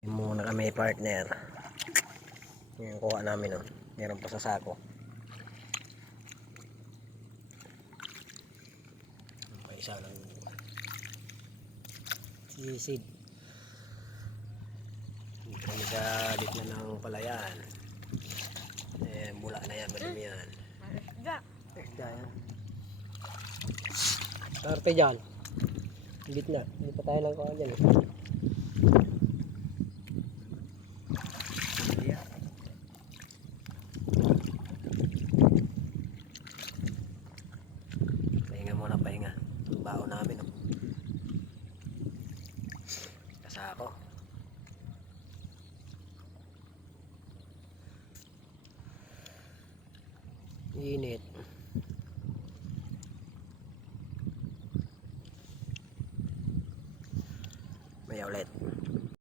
Muna kami partner. Yung kuha namin, oh. Meron pa sa sako. May isa ng sisid. Dito kami sa gitna ng palayan. Bula na yan, madami yan. Isda yan. Tarte dyan. Gitna. Hindi pa tayo lang kuha dyan, eh. Pahinga muna, pahinga. Bao namin, oh. Kasako. Init.